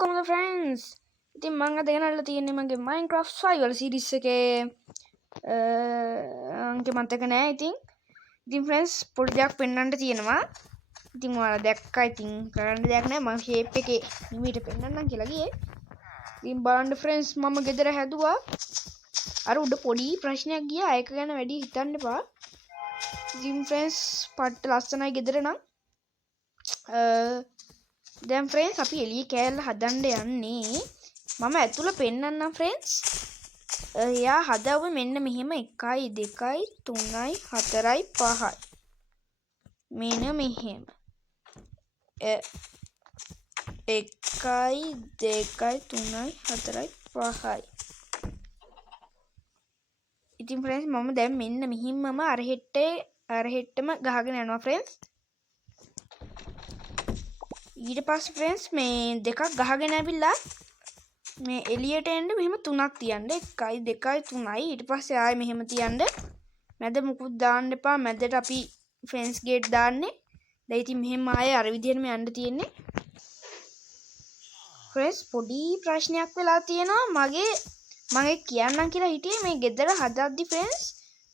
කොහොමද friends? ඉතින් මම අද ගෙනල්ලා තියෙන්නේ මගේ Minecraft survival series එකේ අංක මතක නෑ ඉතින් friends පොඩි දෙයක් පෙන්වන්න තියෙනවා. ඉතින් ඔයාලා දැක්කා ඉතින් කරන්න දෙයක් නෑ මම shape එකේ නිමිට පෙන්වන්නම් කියලා ගියේ. ඉතින් බලන්න friends මම ගෙදර හැදුවා. අර උඩ පොඩි ප්‍රශ්නයක් ගියා ඒක ගැන වැඩි හිතන්න එපා. ඉතින් friends පට්ට ලස්සනයි ගෙදර නම්. දැන් friends අපි එළිය කෑල්ල හදන්න යන්නේ. මම ඇතුළ පෙන්නන්නම් friends. එයා හදාව මෙන්න මෙහෙම 1 2 3 4 5යි. මෙන්න මෙහෙම. 1 2 3 4 5යි. ඉතින් friends මම දැන් මෙන්න මෙහින්මම අර හෙට්ටම ගහගෙන යනවා friends. ඊට පස්සේ friends මේ දෙකක් ගහගෙන ඇවිල්ලා මේ එළියට එන්න මෙහෙම තුනක් තියන්න 1 2 3යි ඊට පස්සේ ආයෙ මෙහෙම තියන්න මැද මුකුත් දාන්න එපා මැදට අපි ෆෙන්ස් ගේට් දාන්නේ දැන් ඉතින් මෙහෙම ආයෙ අර විදිහටම යන්න තියෙන්නේ friends පොඩි ප්‍රශ්නයක් වෙලා තියෙනවා මම කියන්නම් කියලා හිටියේ මේ ගෙදර හදද්දි friends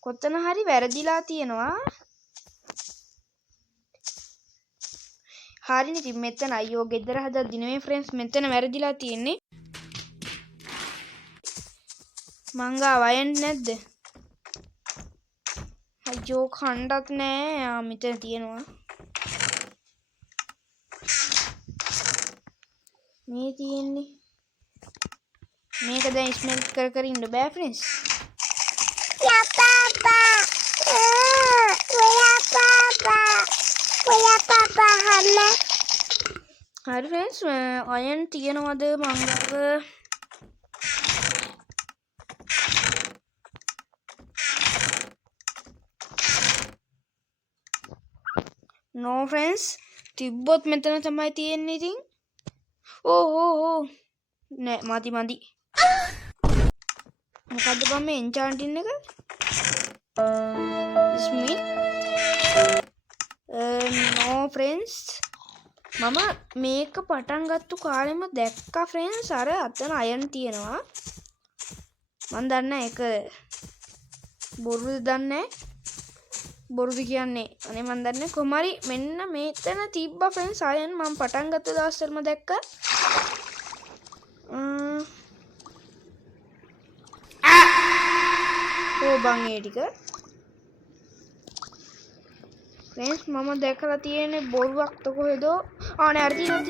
කොතන හරි වැරදිලා තියෙනවා හරිනේ ඉතින් මෙතන අයියෝ ගෙදර හදද්දි නෙමෙයි friends මෙතන වැරදිලා තියෙන්නේ මංගා වයන්නේ නැද්ද? අයියෝ කණ්ඩත් නෑ. මෙතන තියෙනවා. මේ තියෙන්නේ. මේක දැන් ස්මෙල් කර ඉන්න බෑ friends. යා පාපා. ඔයා පාපා හන්න. හරි friends අයන් තියනවද මංගාව? No friends තිබ්බොත් මෙතන තමයි තියෙන්නේ ඉතින් ඕ නෑ මදි මොකද්ද බම් මේ එන්චාන්ටින් එක ස්මිත් no friends මම මේක පටන් ගත්ත කාලෙම දැක්කා friends අර අතන අයන් තියෙනවා මන් දන්නේ ඒක බොරුද දන්නේ බොරුද කියන්නේ අනේ මන් දන්නේ කොහොම හරි මෙන්න මේතන තිබ්බා friends අයන් මම පටන් ගත්ත දවස්වලම දැක්කා බං ඒ ටික friends මම දැකලා තියෙන්නේ බොරුවක්ද කොහෙද ආනේ අර තියෙන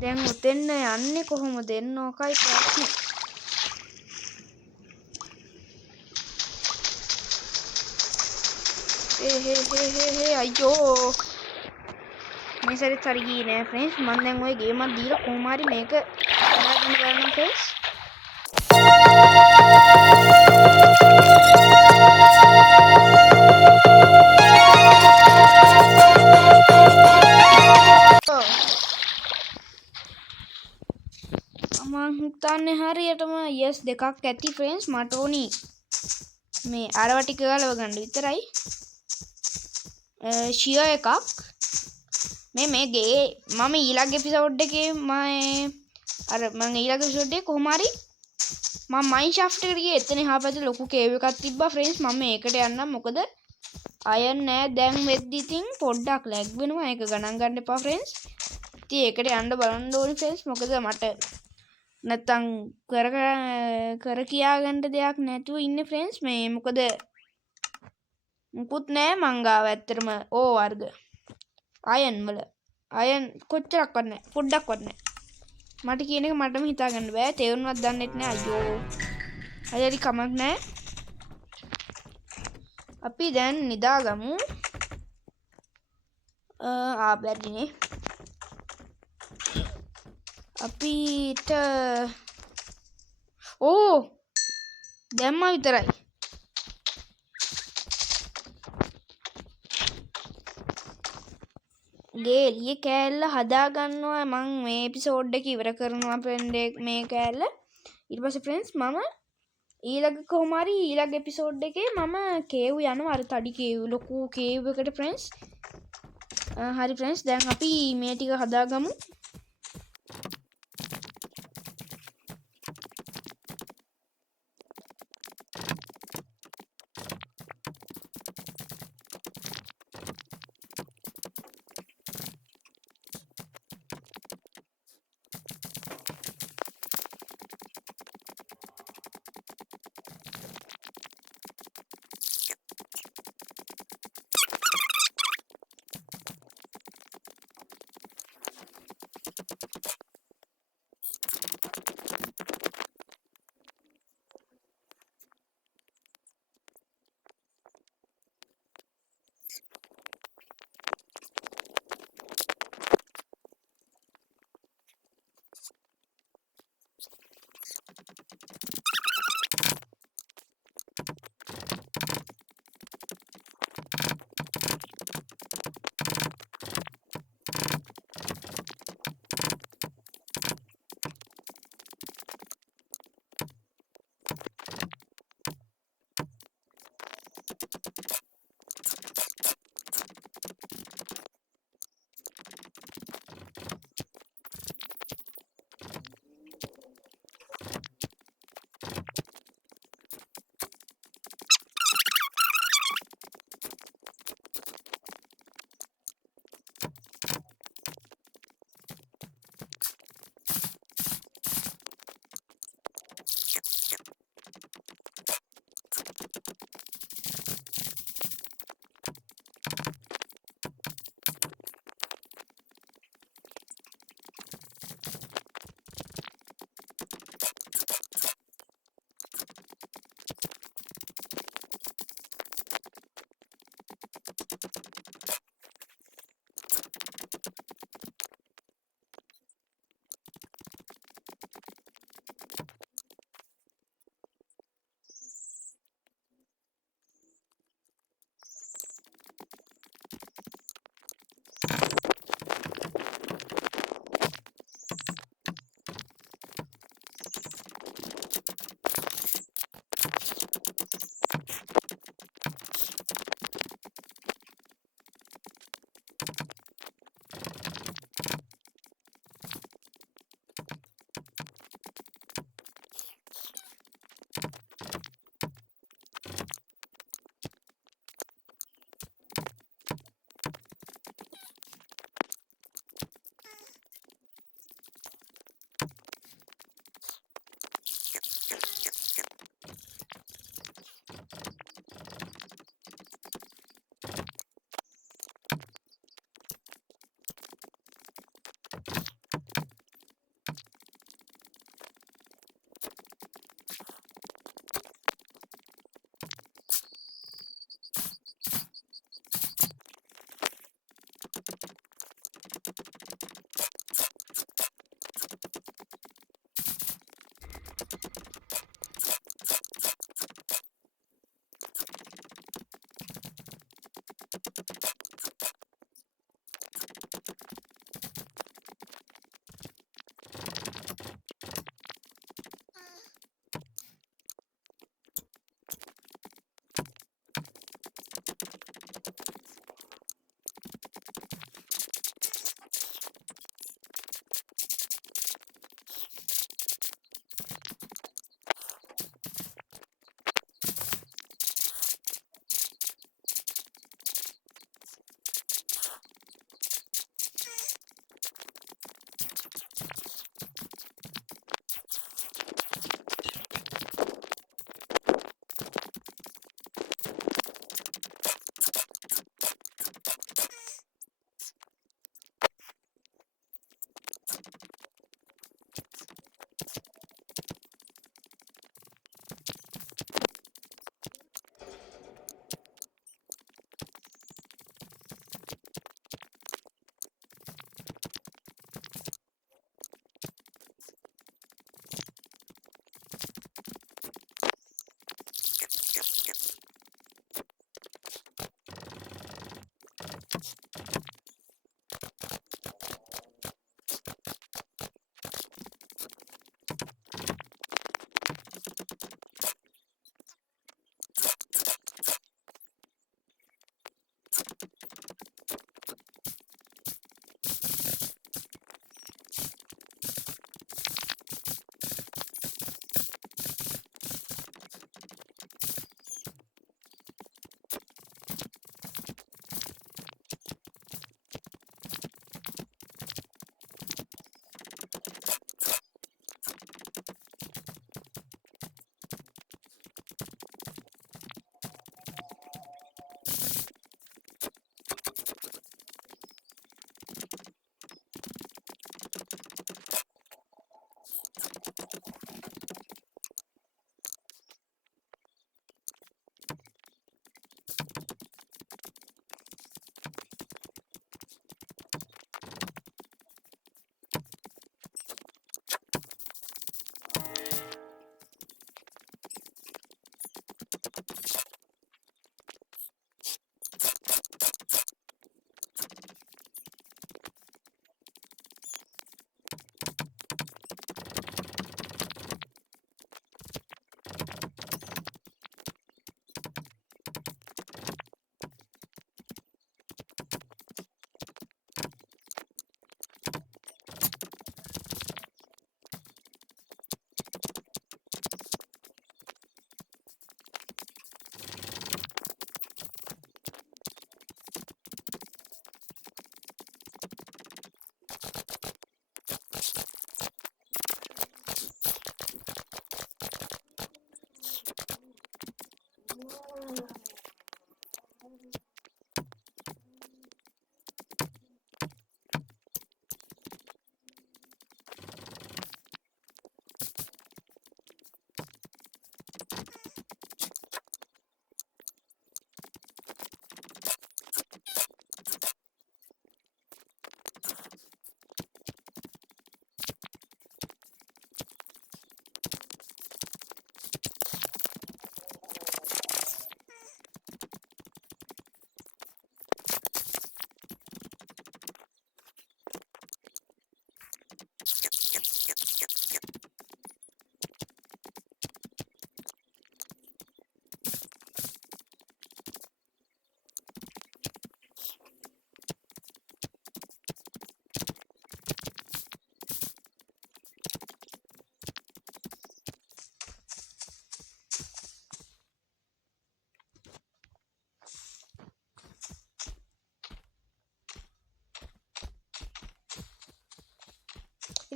දැන් උතෙන්න යන්නේ කොහොමද එන්නෝකයි ප්‍රශ්නේ අයියෝ මේ සැරේ හරි ගියේ නෑ friends මම දැන් ওই ගේම් එකක් දීලා කොහොම හරි මේක හදාගන්න බලන්න friends මම හිතන්නේ හරියටම yes දෙකක් ඇති friends මට ඕනි මේ අරව ටික ගලව ගන්න විතරයි ෂියර් එකක් මේ ගේ මම ඊළඟ එපිසෝඩ් එකේ මම ඊළඟ එපිසෝඩ් එකේ කොහොම හරි මම මයින්ෂාෆ්ට් එකට ගියේ එතන එහා පැත්තේ ලොකු කේව් එකක් තිබ්බා friends මම ඒකට යන්නම් මොකද අයන් නෑ දැන් වෙද්දි ඉතින් පොඩ්ඩක් ලැග් වෙනවා ඒක ගණන් ගන්න එපා friends ඉතින් ඒකට යන්න බලන්න ඕනි friends මොකද මට නැත්තම් කර කියාගන්න දෙයක් නැතුව ඉන්නේ friends මේ මොකද මුකුත් නෑ මංගාව ඇත්තටම ඕ වර්ග අයන් කොච්චරක්වත් නෑ පොඩ්ඩක්වත් නෑ මට කියන එක මටම හිතාගන්න බෑ තේරුණවත් දන්නෙත් නෑ අයියෝ හරි කමක් නෑ අපි දැන් නිදාගමු බැරිනේ අපිට දැම්මා විතරයි ගේ එළිය කෑල්ල හදා ගන්නවා මම මේ එපිසෝඩ් එක ඉවර කරනවා මේ කෑල්ල ඊට පස්සේ friends මම ඊළඟ එපිසෝඩ් එකේ මම කේව් යනවා අර තඩි කේව් ලොකු කේව් එකට friends හරි ෆ්‍රෙන්ඩ්ස් දැන් අපි මේ ටික හදාගමු.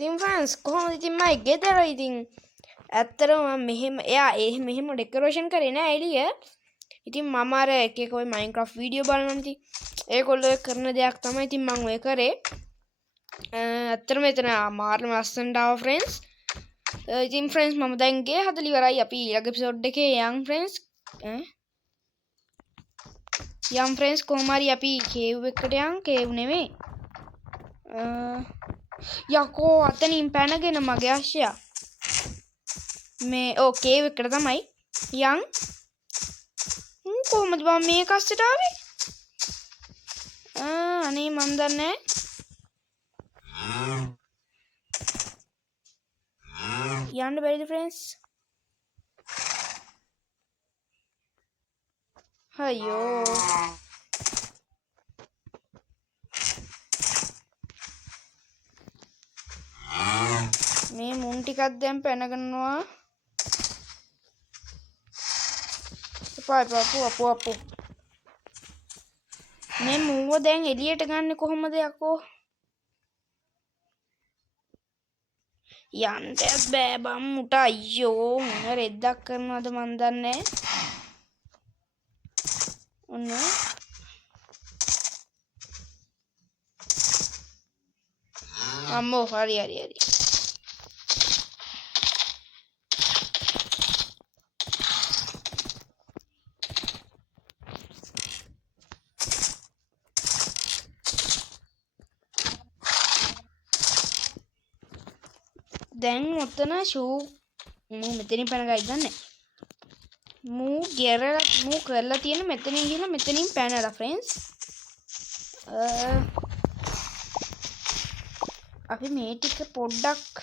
ඉතින් ෆ්‍රෙන්ඩ්ස් කොහොමද ඉතින් මයි ගෙදර ඉතින් ඇත්තටම මෙහෙම එයා මෙහෙම ඩෙකරේෂන් කරේ නෑ එළිය. ඉතින් මම අර එක එක ඔය මයින්ක්‍රාෆ්ට් වීඩියෝ බලනවා ඉතින් ඒගොල්ලෝ කරන දෙයක් තමයි ඉතින් මම ඔය කරේ. ඇත්තටම එතන මාර්ම ලස්සනට ආවා ෆ්‍රෙන්ඩ්ස්. ඉතින් ෆ්‍රෙන්ඩ්ස් මම දැන් ගේ හදලා ඉවරයි. අපි ඊළඟ එපිසෝඩ් එකේ යම් ෆ්‍රෙන්ඩ්ස් කොහොම හරි අපි කේව් එකට යන් කේව් නෙමෙයි. යකෝ අතනින් පැනගෙන මගේ අශ්ෂයා මේ කේව් එකට තමයි යන්. කොහොමද මම මේ කස්සට ආවේ? අනේ මන් දන්නේ යන්න බැරිද ෆ්‍රෙන්ඩ්ස්? අයියෝ මේ මුන් ටිකක් දැන් පැනගන්නවා. අපු මේ මූව දැන් එළියට ගන්න කොහොමද යකෝ? යන්නත් බෑ බම්මුට. අයියෝ මොන රෙද්දක් කරනවද මන් දන්නේ. ඔන්න අම්මෝ හරි දැන් ඔතන ෂූ මූ මෙතනින් පැන ගයිදන්නේ. මූ කරලා තියෙන මෙතනින් ගිහලා මෙතනින් පැනලා ෆ්‍රෙන්ඩ්ස්. අපි මේ ටික පොඩ්ඩක්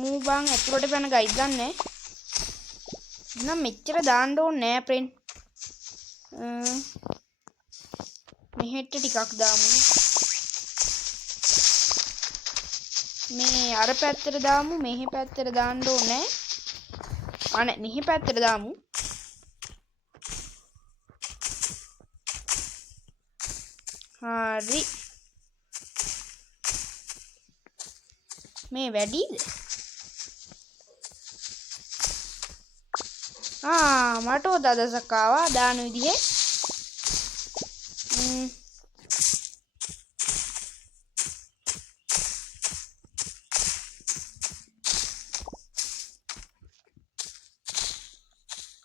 මූ බං ඇතුළට පැන ගයිඩ් ගන්න නම් මෙච්චර දාන්න ඕනේ නෑ ෆ්‍රෙන්ඩ්. මෙහෙට ටිකක් දාමු. මේ අර පැත්තට දාමු. මෙහි පැත්තට දාන්න ඕනේ. අනේ මෙහි පැත්තට දාමු. හරි. මේ වැඩිද? මට දදසක් ආවා දාන විදිහේ.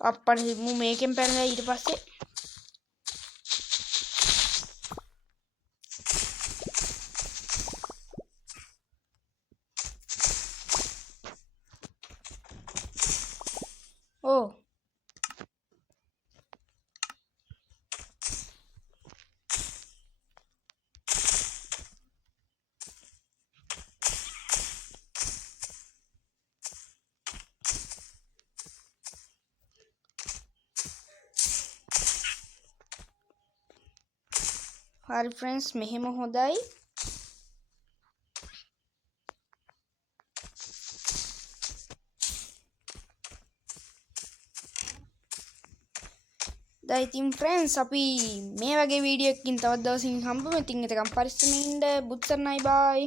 අප්පට මු මේකෙන් පැනලා ඊට පස්සේ හරි ෆ්‍රෙන්ඩ්ස් මෙහෙම හොඳයි. දැන් ඉතින් ෆ්‍රෙන්ඩ්ස් අපි මේ වගේ වීඩියෝ එකකින් තවත් දවසකින් හම්බෙමු. ඉතින් එතකම් පරිස්සමෙන් ඉන්න. බුත්සර්ණයි බයි.